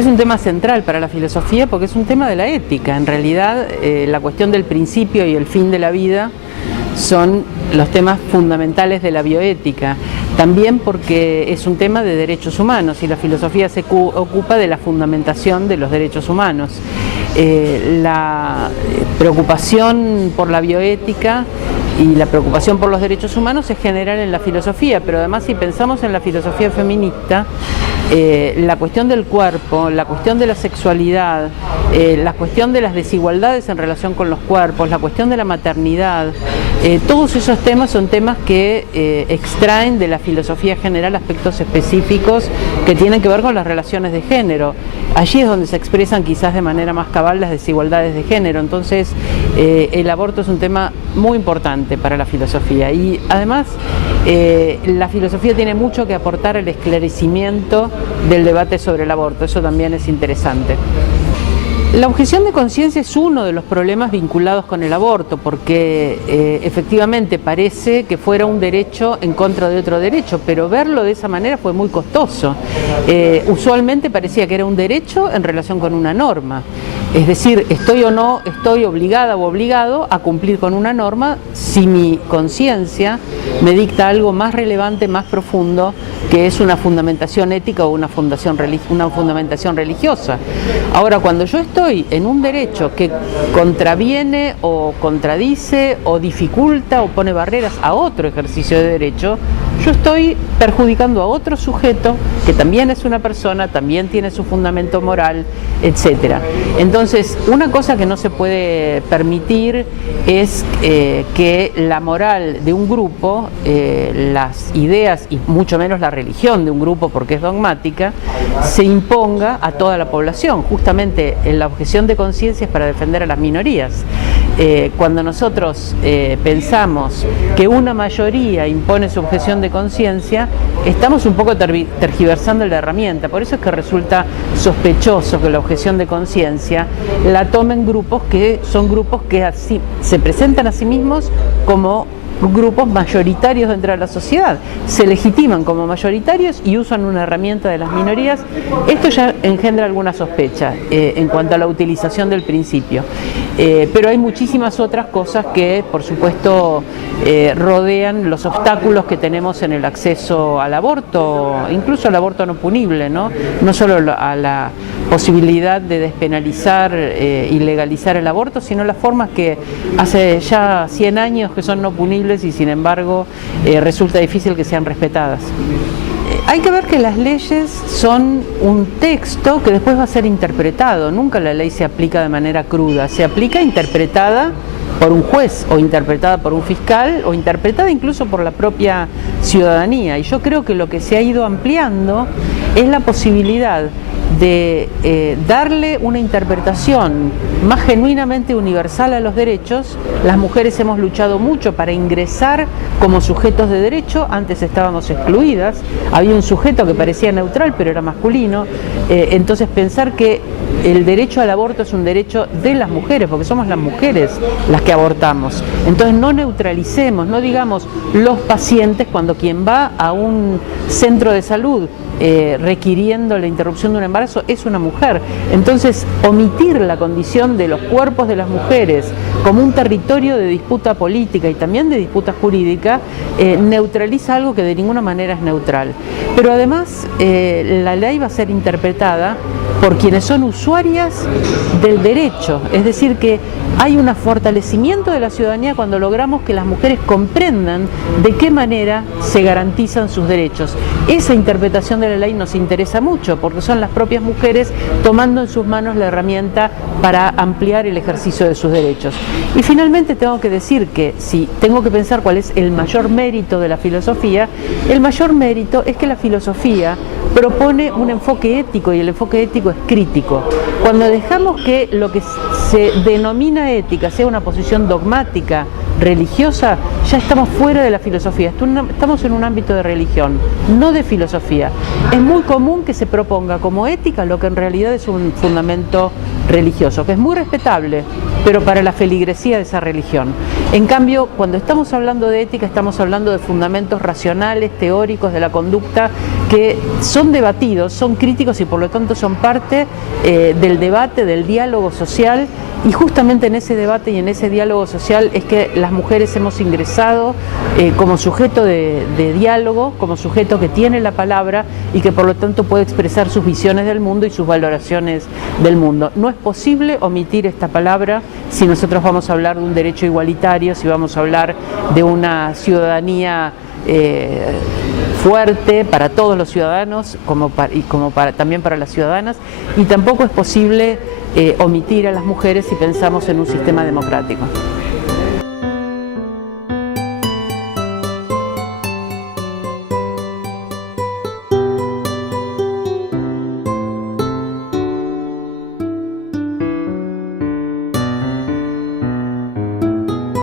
Es un tema central para la filosofía porque es un tema de la ética. En realidad, la cuestión del principio y el fin de la vida son los temas fundamentales de la bioética. También porque es un tema de derechos humanos y la filosofía se ocupa de la fundamentación de los derechos humanos. La preocupación por la bioética y la preocupación por los derechos humanos es general en la filosofía, pero además si pensamos en la filosofía feminista, la cuestión del cuerpo, la cuestión de la sexualidad, la cuestión de las desigualdades en relación con los cuerpos, la cuestión de la maternidad, todos esos temas son temas que extraen de la filosofía general aspectos específicos que tienen que ver con las relaciones de género. Allí es donde se expresan quizás de manera más cabal las desigualdades de género. Entonces el aborto es un tema muy importante para la filosofía y además la filosofía tiene mucho que aportar al esclarecimiento del debate sobre el aborto. Eso también es interesante. La objeción de conciencia es uno de los problemas vinculados con el aborto, porque efectivamente parece que fuera un derecho en contra de otro derecho, pero verlo de esa manera fue muy costoso. Usualmente parecía que era un derecho en relación con una norma. Es decir, estoy o no, estoy obligada o obligado a cumplir con una norma si mi conciencia me dicta algo más relevante, más profundo, que es una fundamentación ética o una fundamentación religiosa. Ahora, cuando yo estoy en un derecho que contraviene o contradice o dificulta o pone barreras a otro ejercicio de derecho, yo estoy perjudicando a otro sujeto que también es una persona, también tiene su fundamento moral, etc. Entonces, una cosa que no se puede permitir es que la moral de un grupo, las ideas y mucho menos la religión de un grupo, porque es dogmática, se imponga a toda la población. Justamente la objeción de conciencia es para defender a las minorías. Cuando nosotros pensamos que una mayoría impone su objeción de conciencia, estamos un poco tergiversando la herramienta. Por eso es que resulta sospechoso que la objeción de conciencia la tomen grupos que son grupos que así se presentan a sí mismos como grupos mayoritarios dentro de la sociedad, se legitiman como mayoritarios y usan una herramienta de las minorías. Esto ya engendra alguna sospecha en cuanto a la utilización del principio, pero hay muchísimas otras cosas que por supuesto rodean los obstáculos que tenemos en el acceso al aborto, incluso al aborto no punible, no solo a la posibilidad de despenalizar y legalizar el aborto, sino las formas que hace ya 100 años que son no punibles y sin embargo resulta difícil que sean respetadas. Hay que ver que las leyes son un texto que después va a ser interpretado. Nunca la ley se aplica de manera cruda, se aplica interpretada por un juez o interpretada por un fiscal o interpretada incluso por la propia ciudadanía. Y yo creo que lo que se ha ido ampliando es la posibilidad de darle una interpretación más genuinamente universal a los derechos. Las mujeres hemos luchado mucho para ingresar como sujetos de derecho, antes estábamos excluidas, había un sujeto que parecía neutral pero era masculino, entonces pensar que el derecho al aborto es un derecho de las mujeres, porque somos las mujeres las que abortamos, entonces no neutralicemos, no digamos los pacientes cuando quien va a un centro de salud requiriendo la interrupción de un embarazo es una mujer. Entonces, omitir la condición de los cuerpos de las mujeres como un territorio de disputa política y también de disputa jurídica neutraliza algo que de ninguna manera es neutral. Pero además, la ley va a ser interpretada por quienes son usuarias del derecho, es decir, que hay un fortalecimiento de la ciudadanía cuando logramos que las mujeres comprendan de qué manera se garantizan sus derechos. Esa interpretación de la ley nos interesa mucho porque son las propias mujeres tomando en sus manos la herramienta para ampliar el ejercicio de sus derechos. Y finalmente tengo que decir que si tengo que pensar cuál es el mayor mérito de la filosofía, el mayor mérito es que la filosofía propone un enfoque ético y el enfoque ético es crítico. Cuando dejamos que lo que se denomina ética sea una posición dogmática, religiosa, ya estamos fuera de la filosofía, estamos en un ámbito de religión, no de filosofía. Es muy común que se proponga como ética lo que en realidad es un fundamento religioso, que es muy respetable, pero para la feligresía de esa religión. En cambio, cuando estamos hablando de ética, estamos hablando de fundamentos racionales, teóricos de la conducta, que son debatidos, son críticos y por lo tanto son parte del debate, del diálogo social, y justamente en ese debate y en ese diálogo social es que las mujeres hemos ingresado como sujeto de diálogo, como sujeto que tiene la palabra y que por lo tanto puede expresar sus visiones del mundo y sus valoraciones del mundo. No es posible omitir esta palabra si nosotros vamos a hablar de un derecho igualitario, si vamos a hablar de una ciudadanía fuerte para todos los ciudadanos también para las ciudadanas, y tampoco es posible omitir a las mujeres si pensamos en un sistema democrático.